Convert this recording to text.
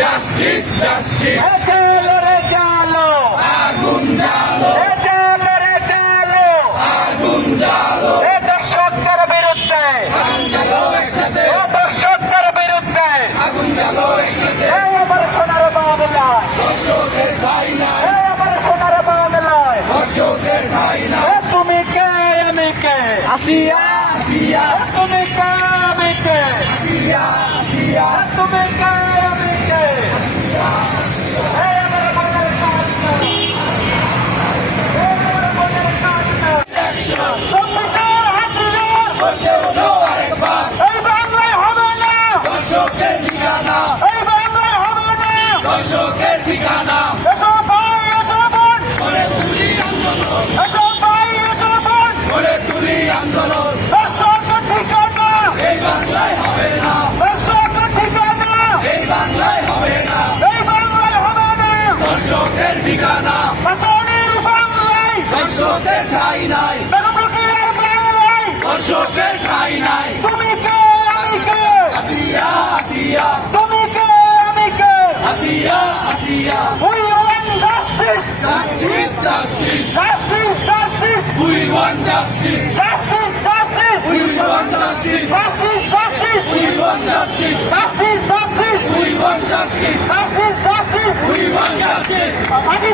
Justice, justice. Aguntalo. Aguntalo. তুমি কে আমি কে আসিয়া, আসিয়া, তুমি কে আমি কে আসিয়া, আসিয়া। তুমি কে আমি কে ধর্ষকের ঠাঁই নাই, ধর্ষকের ঠাঁই নাই। তুমি কে আমি কে আসিয়া, আসিয়া, তুমি কে আমি কে আসিয়া, আসিয়া। We want justice Justice, justice, justice justice we want justice, justice justice we want justice, justice justice we want justice, justice justice we want justice, justice justice we want justice. ফাঁসি